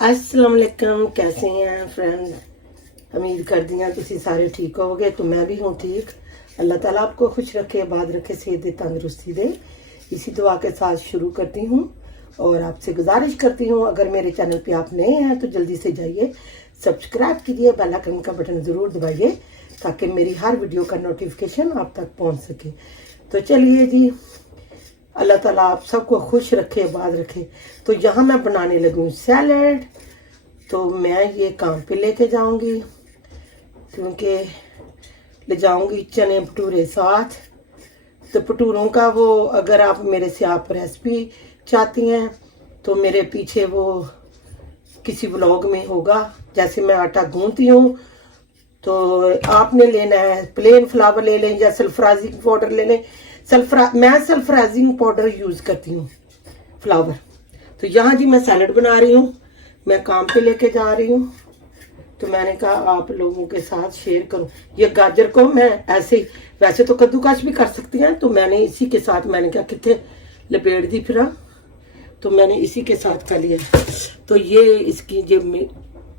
अस्सलाम वालेकुम, कैसे हैं फ्रेंड्स। उम्मीद करती हैं तुसी सारे ठीक होवोगे। तो मैं भी हूँ ठीक। अल्लाह ताला आपको खुश रखे, आबाद रखे, सेहत दे, तंदुरुस्ती दे। इसी दुआ के साथ शुरू करती हूँ और आपसे गुजारिश करती हूँ, अगर मेरे चैनल पे आप नए हैं तो जल्दी से जाइए, सब्सक्राइब कीजिए, बेल आइकन का बटन ज़रूर दबाइए ताकि मेरी हर वीडियो का नोटिफिकेशन आप तक पहुँच सके। तो चलिए जी, अल्लाह ताला आप सबको खुश रखे, आबाद रखे। तो यहाँ मैं बनाने लगी हूँ सैलड। तो मैं ये काम पे लेके जाऊंगी क्योंकि ले जाऊंगी चने भटूरे साथ। तो भटूरों का वो, अगर आप मेरे से आप रेसिपी चाहती हैं तो मेरे पीछे वो किसी व्लॉग में होगा। जैसे मैं आटा गूंथती हूँ तो आपने लेना है प्लेन फ्लावर ले लें या सल्फराजिंग पाउडर ले लें। मैं सल्फराजिंग पाउडर यूज़ करती हूँ, फ्लावर। तो यहाँ जी मैं सैलड बना रही हूँ, मैं काम पे लेके जा रही हूँ। तो मैंने कहा आप लोगों के साथ शेयर करूँ। ये गाजर को मैं ऐसे, वैसे तो कद्दूकस भी कर सकती हैं, तो मैंने इसी के साथ, मैंने क्या कितने लपेट दी फिर, तो मैंने इसी के साथ कर लिया। तो ये इसकी जो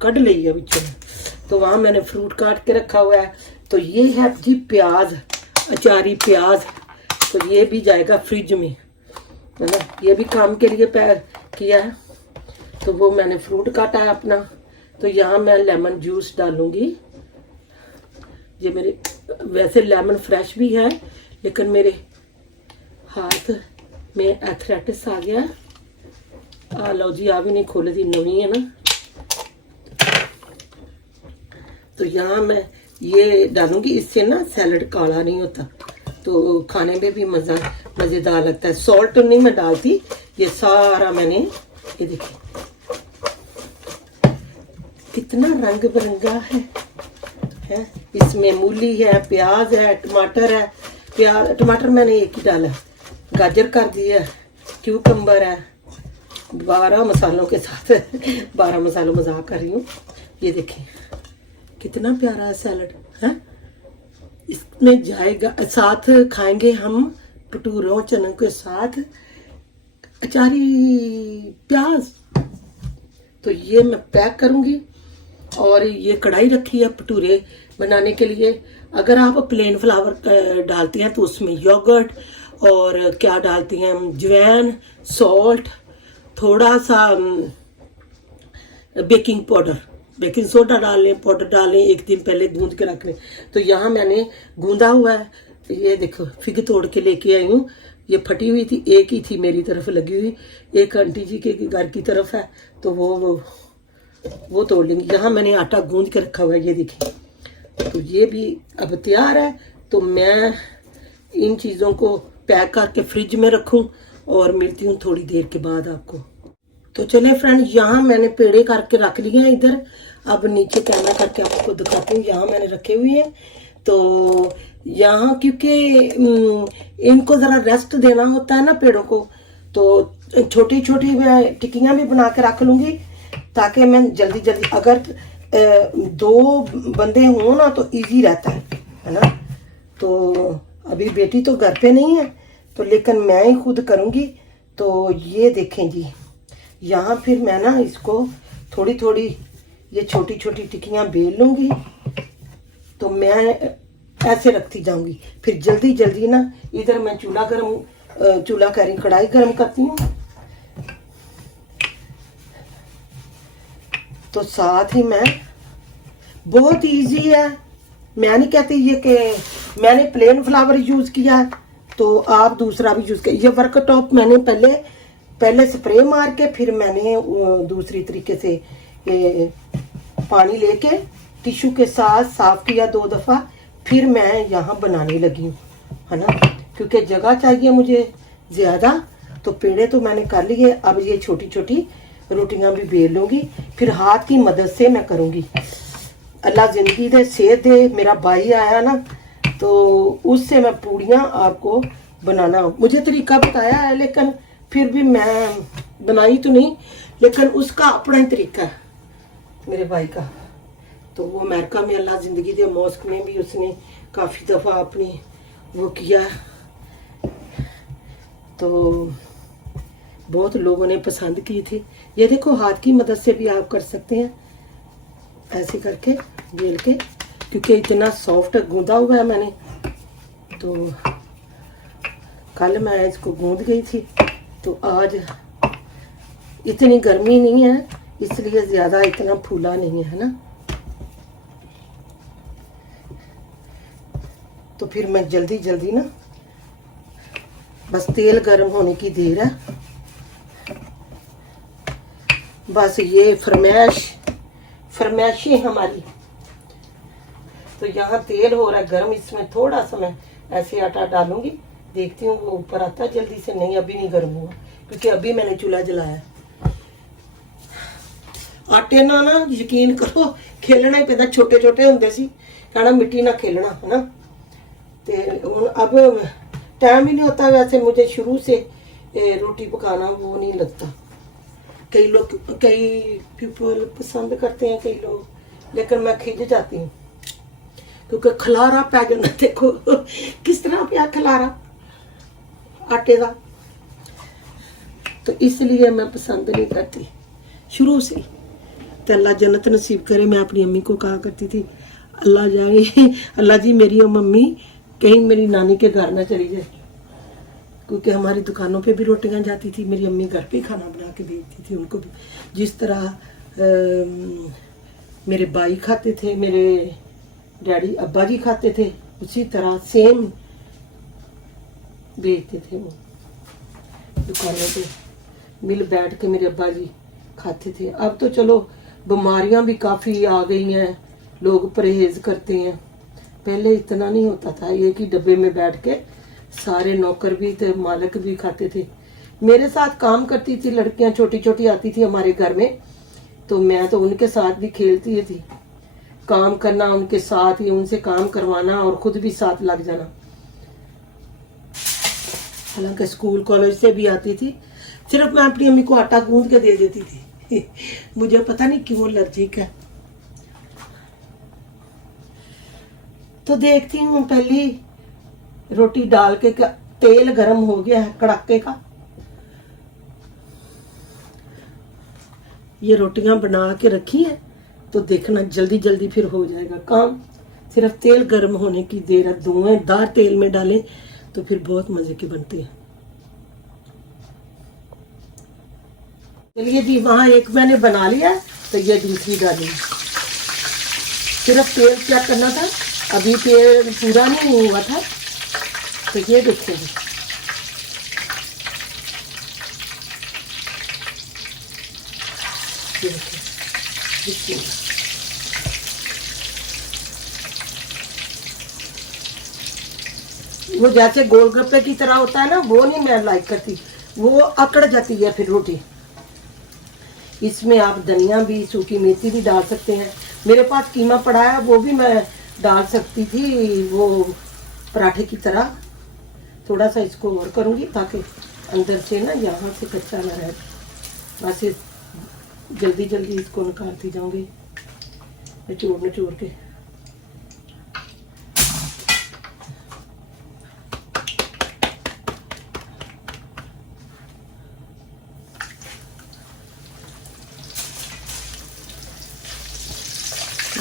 कट ली है बीच में, तो वहाँ मैंने फ्रूट काट के रखा हुआ है। तो ये है जी प्याज, अचारी प्याज। तो ये भी जाएगा फ्रिज में, है ना। ये भी काम के लिए पैक किया है। तो वो मैंने फ्रूट काटा है अपना। तो यहाँ मैं लेमन जूस डालूंगी। ये मेरे वैसे लेमन फ्रेश भी है, लेकिन मेरे हाथ में एथराइटिस आ गया। लो जी, आ भी नहीं खोले थी, नवी है ना। तो यहाँ मैं ये डालूंगी, इससे ना सैलड काला नहीं होता, तो खाने में भी मज़ेदार लगता है। सॉल्ट नहीं मैं डालती, ये सारा मैंने, ये देखिए कितना रंग बिरंगा है। इसमें मूली है, प्याज है, टमाटर है। टमाटर मैंने एक ही डाला, गाजर कर दिया, क्यूकम्बर है, 12 मसालों के साथ 12 मसालों, मजाक कर रही हूँ। ये देखिए कितना प्यारा है सैलड है। इसमें जाएगा, साथ खाएंगे हम भटूरों चनों के साथ अचारी प्याज। तो ये मैं पैक करूंगी। और ये कढ़ाई रखी है भटूरे बनाने के लिए। अगर आप प्लेन फ्लावर डालती हैं तो उसमें योगर्ट और क्या डालती हैं, जवैन, सॉल्ट, थोड़ा सा बेकिंग पाउडर, बेकिंग सोडा डाल लें, पाउडर डाल लें, एक दिन पहले गूंद के रख लें। तो यहाँ मैंने गूंदा हुआ है। ये देखो फिग तोड़ के लेके आई हूँ। ये फटी हुई थी, एक ही थी मेरी तरफ लगी हुई, एक आंटी जी के घर की तरफ है, तो वो तोड़ लेंगे। यहाँ मैंने आटा गूंद के रखा हुआ है, ये देखिए। तो ये भी अब तैयार है। तो मैं इन चीज़ों को पैक करके फ्रिज में रखूँ और मिलती हूँ थोड़ी देर के बाद आपको। तो चले फ्रेंड, यहाँ मैंने पेड़े करके रख लिए हैं इधर। अब नीचे कैमरा करके आपको दिखाती हूँ। यहाँ मैंने रखे हुए हैं। तो यहाँ क्योंकि इनको ज़रा रेस्ट देना होता है ना पेड़ों को, तो छोटी छोटी मैं टिक्कियाँ भी बना के रख लूँगी ताकि मैं जल्दी जल्दी, अगर 2 बंदे हों ना तो इजी रहता है ना। तो अभी बेटी तो घर पे नहीं है, तो लेकिन मैं ही खुद करूँगी। तो ये देखें जी, यहाँ फिर मैं ना इसको थोड़ी थोड़ी ये छोटी छोटी टिक्कियाँ बेल लूँगी। तो मैं ऐसे रखती जाऊँगी, फिर जल्दी जल्दी ना इधर मैं चूल्हा कह रही, कढ़ाई गर्म करती हूँ। तो साथ ही मैं, बहुत इजी है। मैं नहीं कहती ये कि मैंने प्लेन फ्लावर यूज़ किया है तो आप दूसरा भी यूज़ किया। ये वर्क टॉप मैंने पहले स्प्रे मार के, फिर मैंने दूसरी तरीके से पानी लेके टिश्यू के साथ साफ किया 2 दफ़ा, फिर मैं यहाँ बनाने लगी हूँ, है ना। क्योंकि जगह चाहिए मुझे ज़्यादा। तो पेड़े तो मैंने कर लिए, अब ये छोटी छोटी रोटियां भी बेल लूँगी, फिर हाथ की मदद से मैं करूँगी। अल्लाह ज़िंदगी दे, सेहत दे। मेरा भाई आया ना, तो उससे मैं पूड़ियाँ आपको बनाना, मुझे तरीका बताया है, लेकिन फिर भी मैं बनाई तो नहीं, लेकिन उसका अपना ही तरीका है मेरे भाई का। तो वो अमेरिका में, अल्लाह ज़िंदगी दे, मॉस्क में भी उसने काफ़ी दफ़ा अपनी वो किया। तो बहुत लोगों ने पसंद की थी। ये देखो हाथ की मदद से भी आप कर सकते हैं, ऐसे करके बेल के, क्योंकि इतना सॉफ्ट गूंदा हुआ है मैंने। तो कल मैं इसको गूंद गई थी, तो आज इतनी गर्मी नहीं है इसलिए ज़्यादा इतना फूला नहीं है ना। तो फिर मैं जल्दी जल्दी ना, बस तेल गर्म होने की देर है। बस ये फरमाइशें हमारी। तो यहाँ तेल हो रहा है गर्म, इसमें थोड़ा सा मैं ऐसे आटा डालूंगी, देखती हूँ वो ऊपर आता है जल्दी से। नहीं अभी नहीं गर्म हुआ, क्योंकि अभी मैंने चूल्हा जलाया। आटे ना यकीन करो खेलना ही पैदा, छोटे छोटे होंगे सी कहना मिट्टी ना खेलना है ना। तो अब टाइम ही नहीं होता वैसे मुझे शुरू से रोटी पकाना, वो नहीं लगता। कई पीपल पसंद करते हैं, कई लोग, लेकिन मैं खिंच जाती हूँ क्योंकि खलारा पै जाना। देखो किस तरह पिया खलारा आटे का, तो इसलिए मैं पसंद नहीं करती शुरू से। तो अल्लाह जन्नत नसीब करे। मैं अपनी अम्मी को कहा करती थी, अल्लाह जाए अल्लाह जी मेरी और मम्मी कहीं मेरी नानी के घर ना चली जाए, क्योंकि हमारी दुकानों पे भी रोटियां जाती थी। मेरी अम्मी घर पे खाना बना के भेजती थी उनको भी। जिस तरह मेरे भाई खाते थे, मेरे डैडी अब्बा जी खाते थे, उसी तरह सेम भेजते थे वो दुकानों पे। मिल बैठ के मेरे अब्बा जी खाते थे। अब तो चलो बीमारियां भी काफ़ी आ गई हैं, लोग परहेज करते हैं। पहले इतना नहीं होता था, एक ही डब्बे में बैठ के सारे नौकर भी थे, मालिक भी खाते थे। मेरे साथ काम करती थी लड़कियां, छोटी छोटी आती थी हमारे घर में, तो मैं तो उनके साथ भी खेलती थी। काम करना उनके साथ ही, उनसे काम करवाना और खुद भी साथ लग जाना। हालांकि स्कूल कॉलेज से भी आती थी, सिर्फ मैं अपनी अम्मी को आटा गूंद के दे देती थी मुझे पता नहीं क्यों एलर्जिक है। तो देखती हूँ पहली रोटी डाल के, तेल गरम हो गया है कड़ाके का। ये रोटियां बना के रखी है, तो देखना जल्दी जल्दी फिर हो जाएगा काम। सिर्फ तेल गर्म होने की देर है। धुआंधार तेल में डालें तो फिर बहुत मजे की बनती है। चलिए जी, वहां एक मैंने बना लिया, तो ये दूसरी डाली। सिर्फ तेल चेक करना था, अभी तेल पूरा नहीं हुआ था। तो ये देखिए वो जैसे गोलगप्पे की तरह होता है ना, वो नहीं मैं लाइक करती, वो अकड़ जाती है फिर रोटी। इसमें आप धनिया भी, सूखी मेथी भी डाल सकते हैं। मेरे पास कीमा पड़ा है, वो भी मैं डाल सकती थी, वो पराठे की तरह। थोड़ा सा इसको और करूँगी ताकि अंदर से ना यहाँ से कच्चा ना रहे। बस जल्दी जल्दी इसको निकालती जाऊंगी निचोड़ के।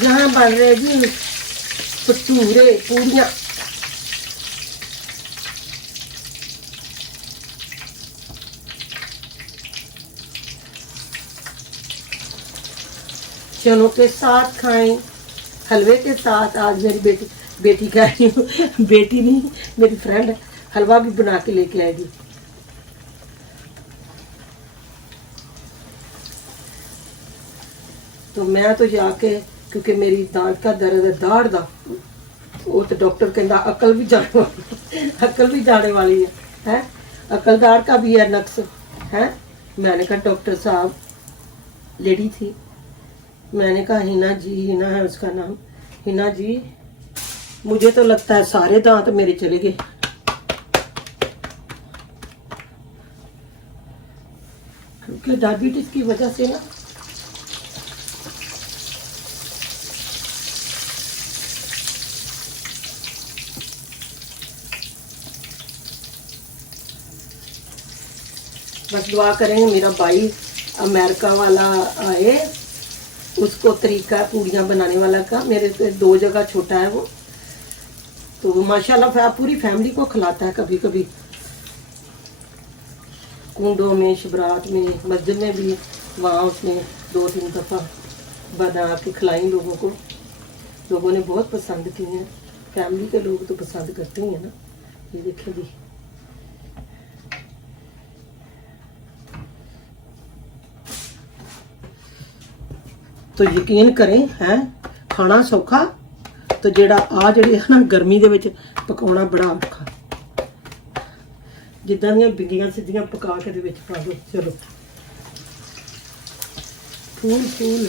यहाँ बन रहे जी भटूरे, पूड़ियाँ। चनों के साथ खाएं, हलवे के साथ। आज मेरी बेटी कह रही हूँ, बेटी नहीं मेरी फ्रेंड, हलवा भी बना के लेके आएगी। तो मैं तो जाके, क्योंकि मेरी दांत का दर्द है, दाढ़ दा, वो तो डॉक्टर कहता अकल भी जाने वाली है। अकल दाढ़ का भी है नक्स है। मैंने कहा डॉक्टर साहब, लेडी थी, मैंने कहा हिना जी, हिना है उसका नाम, हिना जी मुझे तो लगता है सारे दांत मेरे चले गए। क्योंकि डायबिटीज की वजह से ना बस दुआ करें मेरा भाई अमेरिका वाला आए, उसको तरीका पूड़ियाँ बनाने वाला का, मेरे से 2 जगह छोटा है वो, तो माशाल्लाह पूरी फैमिली को खिलाता है। कभी कभी कुंडों में, शिवरात में, मस्जिद में भी, वहाँ उसने 2-3 दफ़ा बना के खिलाई लोगों को। लोगों ने बहुत पसंद की हैं, फैमिली के लोग तो पसंद करते ही हैं ना। ये देखिए जी, तो यकीन करें हैं खाना सौखा, तो जेड़ा आ जड़ी है ना गर्मी दे विच पकाउणा बड़ा औखा। जिद्दां दियां बिंगियां सिद्धियां पका के दे विच पा दो। चलो फूल फूल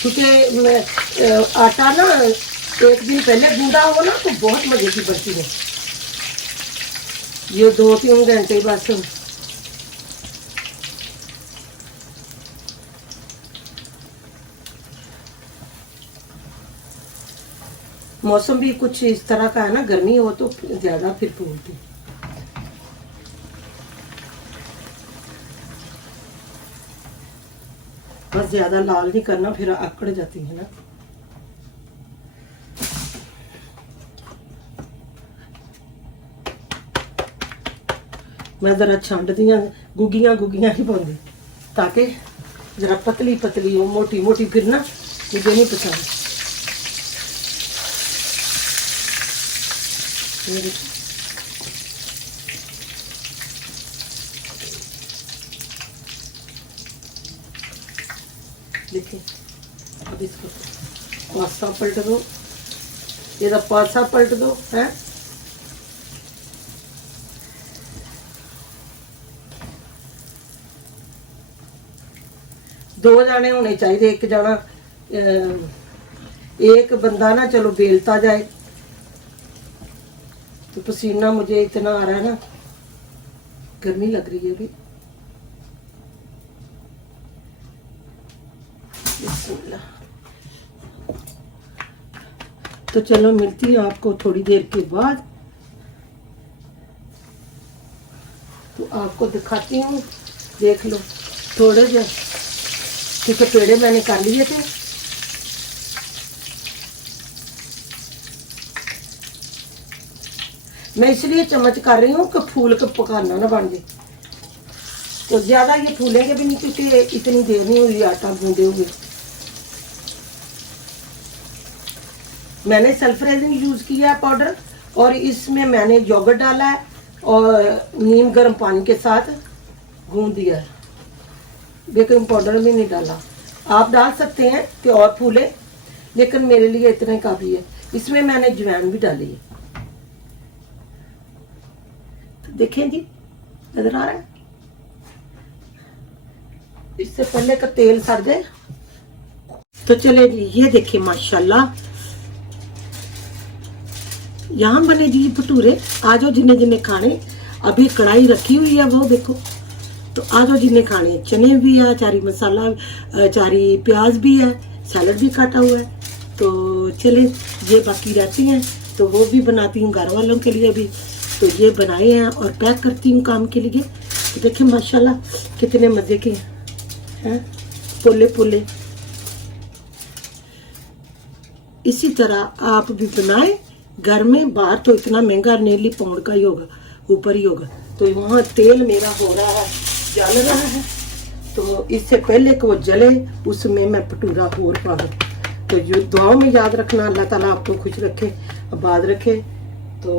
क्योंकि आटा ना 1 दिन पहले गूंदा हो ना तो बहुत मजे की बनती है। ये 2-3 घंटे बस मौसम भी कुछ इस तरह का है ना, गर्मी हो तो ज्यादा फिर फूलती। बस ज्यादा लाल नहीं करना, फिर अकड़ जाती है ना। मैं जरा छंड दियां गुगियां नहीं पाਉਂਦੀ, ताकि जरा पतली पतली हो, मोटी मोटी फिर ना मुझे नहीं पसंद। देखिए अब इसको पासा पलट दो, ये पासा पलट दो है। दो जाने होने चाहिए, एक जाना एक बंदा ना चलो बेलता जाए। तो पसीना मुझे इतना आ रहा है ना, गर्मी लग रही है अभी। तो चलो मिलती है आपको थोड़ी देर के बाद, तो आपको दिखाती हूँ। देख लो थोड़े से, क्योंकि पेड़े मैंने कर लिए थे। मैं इसलिए चम्मच कर रही हूँ कि फूल के पकाना ना बन जाए। तो ज्यादा ये फूलेंगे भी नहीं, क्योंकि इतनी देर नहीं हुई आटा गूंदे हुए। मैंने सल्फरेजिन यूज किया है पाउडर, और इसमें मैंने योगर्ट डाला है और नीम गर्म पानी के साथ गूंद दिया है। बेकिंग पाउडर भी नहीं डाला। आप डाल सकते हैं कि और फूले, लेकिन मेरे लिए इतने काफी है। इसमें मैंने अजवाइन भी डाली है। तो देखें जी, नजर आ रहा है। इससे पहले का तेल सड़ जाए। तो चले जी, ये देखिए माशाल्लाह यहाँ बने जी भटूरे। आ जाओ जिन्हें जिन्हें खाने। अभी कढ़ाई रखी हुई है वो देखो, तो आ जाओ जिन्हें खाने। चने भी है, चारी मसाला, चारी प्याज भी है, सैलड भी काटा हुआ है। तो चले, ये बाकी रहती हैं तो वो भी बनाती हूँ घर वालों के लिए भी। तो ये बनाए हैं और पैक करती हूँ काम के लिए। तो देखिए माशाल्लाह कितने मजे के हैं, पोले पोले। इसी तरह आप भी बनाए घर में। बाहर तो इतना महंगा नेली पाउंड का ही होगा, ऊपर ही होगा। तो वहाँ तेल मेरा हो रहा है, जल रहा है। तो इससे पहले कि वो जले उसमें मैं भटूरा और पा दूँ। तो ये दुआओं में याद रखना, अल्लाह ताला आपको खुश रखे, आबाद रखे। तो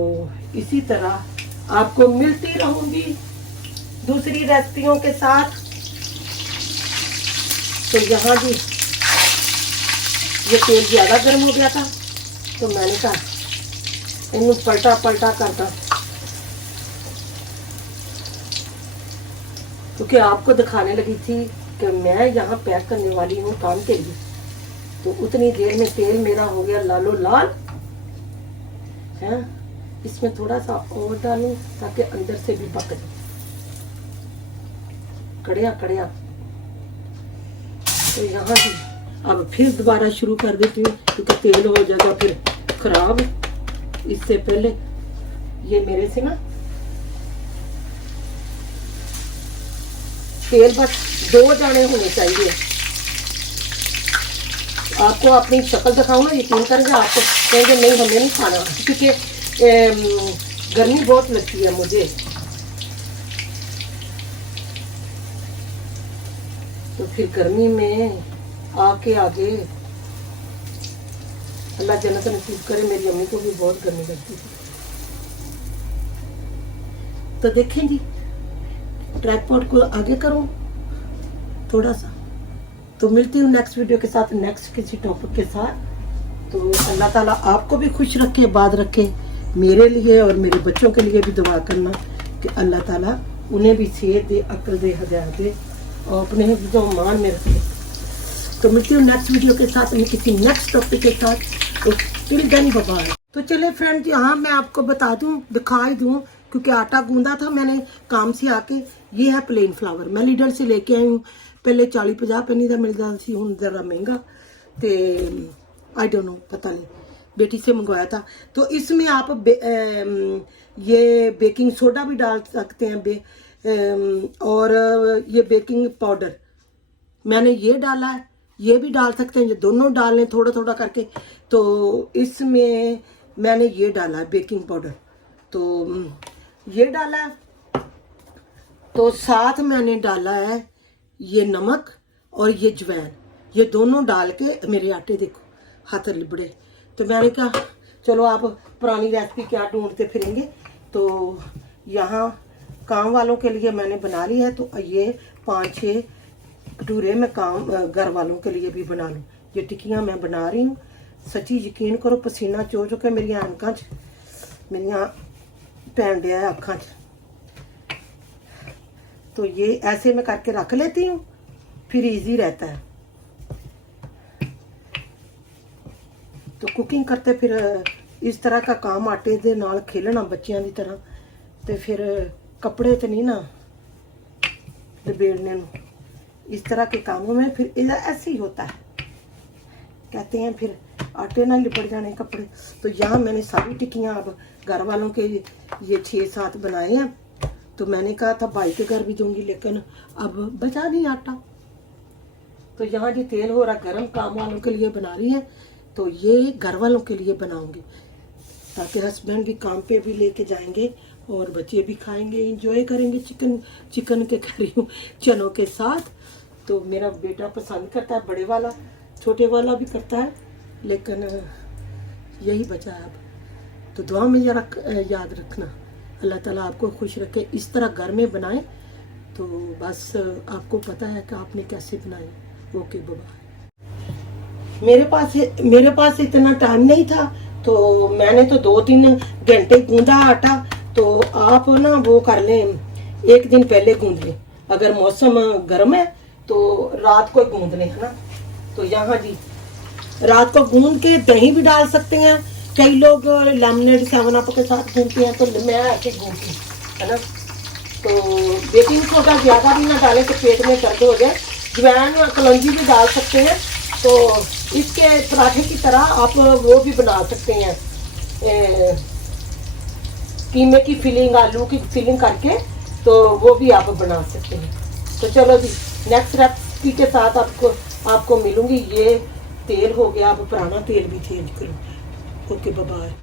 इसी तरह आपको मिलती रहूंगी दूसरी रेसिपियों के साथ। तो यहाँ भी ये तेल ज्यादा गर्म हो गया था, तो मैंने कहा इन्हें पलटा पलटा करता, क्योंकि आपको दिखाने लगी थी कि मैं यहाँ पैक करने वाली हूँ काम के लिए। तो उतनी देर में तेल मेरा हो गया लालो लाल है। इसमें थोड़ा सा और डालूं ताकि अंदर से भी पक जाए, कड़िया कड़िया। तो यहाँ भी अब फिर दोबारा शुरू कर देती हूँ, क्योंकि तेल हो जाएगा फिर खराब। इससे पहले ये मेरे से ना तेल बस 2 दाने होने चाहिए। आपको अपनी शक्ल दिखाऊं ना, यकीन करेंगे, आपको कहेंगे नहीं हमें नहीं खाना, क्योंकि गर्मी बहुत लगती है मुझे। तो फिर गर्मी में आके आगे अल्लाह जन्नत नसीब करे। मेरी अम्मी को भी बहुत गर्मी लगती थी। तो देखें जी, ट्राइपॉड को आगे करो थोड़ा सा। तो मिलती हूँ नेक्स्ट वीडियो के साथ, नेक्स्ट किसी टॉपिक के साथ। तो अल्लाह ताला आपको भी खुश रखे, बात रखे। मेरे लिए और मेरे बच्चों के लिए भी दुआ करना कि अल्लाह ताला उन्हें भी सेहत दे, अक्ल दे, हदायत दे और अपने हिफ्ज़ और मान में रखे। तो मिलती हूँ नेक्स्ट वीडियो के साथ, मैं किसी नेक्स्ट टॉपिक के साथ। तो टिल देन बाय बाय। तो चले फ्रेंड, यहाँ मैं आपको बता दूँ, दिखाई दूँ, क्योंकि आटा गूंदा था मैंने काम से आके। ये है प्लेन फ्लावर, मैं लीडर से लेके आई हूँ। पहले 40-50 पैनी का मिलता सी, हुण जरा महंगा। तो आई डोंट नो, पता नहीं, बेटी से मंगवाया था। तो इसमें आप ये बेकिंग सोडा भी डाल सकते हैं, और ये बेकिंग पाउडर मैंने ये डाला है, ये भी डाल सकते हैं, ये दोनों डाल लें थोड़ा थोड़ा करके। तो इसमें मैंने ये डाला है बेकिंग पाउडर, तो ये डाला है। तो साथ मैंने डाला है ये नमक और ये जवैन, ये दोनों डाल के मेरे आटे देखो हाथ लिबड़े। तो मैंने कहा चलो आप पुरानी रेसिपी क्या ढूंढते फिरेंगे। तो यहाँ काम वालों के लिए मैंने बना ली है। तो ये 5-6 कटोरे में काम घर वालों के लिए भी बना लूँ। ये टिक्कियाँ मैं बना रही हूँ। सच्ची यकीन करो, पसीना चो चुके मेरी अनकों च, मेरिया पैन दिया है अखा च। तो ये ऐसे मैं करके रख लेती हूँ, फिर इजी रहता है। तो कुकिंग करते फिर इस तरह का काम आटे दे नाल खेलना बच्चियां की तरह, तो फिर कपड़े तो नहीं ना लपेटने, इस तरह के कामों में फिर ऐसे ही होता है। कहते हैं फिर आटे ना लिपट जाने कपड़े। तो यहाँ मैंने सारी टिक्कियाँ अब घर वालों के ये 6-7 बनाए हैं। तो मैंने कहा था भाई के घर भी दूंगी, लेकिन अब बचा नहीं आटा। तो यहाँ जी तेल हो रहा गर्म, काम वालों के लिए बना रही है। तो ये घर वालों के लिए बनाऊंगी, ताकि हस्बैंड भी काम पे भी लेके जाएंगे और बच्चे भी खाएंगे, इंजॉय करेंगे चिकन के कह रही हूँ, चनों के साथ। तो मेरा बेटा पसंद करता है, बड़े वाला, छोटे वाला भी करता है, लेकिन यही बचा है अब। तो दुआ में जरा याद रखना, अल्लाह ताला आपको खुश रखे। इस तरह घर में बनाएं तो बस आपको पता है कि आपने कैसे बनाए। Okay bye. मेरे पास इतना टाइम नहीं था, तो मैंने तो 2-3 घंटे गूंदा आटा। तो आप ना वो कर लें, एक दिन पहले गूंद लें। अगर मौसम गर्म है तो रात को गूंद लें, है ना। तो यहाँ जी रात को गूंद के दही भी डाल सकते हैं। कई लोग लेमनेड 7 अप के साथ गूंदते हैं, तो मैं ऐसे गूंदती हूँ, है ना। तो बेकिंग सोडा ज़्यादा भी ना डालें तो पेट में दर्द हो जाए। जवैन कलौंजी भी डाल सकते हैं। तो इसके पराठे की तरह आप वो भी बना सकते हैं, कीमे की फिलिंग, आलू की फिलिंग करके, तो वो भी आप बना सकते हैं। तो चलो जी, नेक्स्ट रेसिपी के साथ आपको मिलूंगी। ये तेल हो गया, अब पुराना तेल भी चेंज करूँ। Okay bye.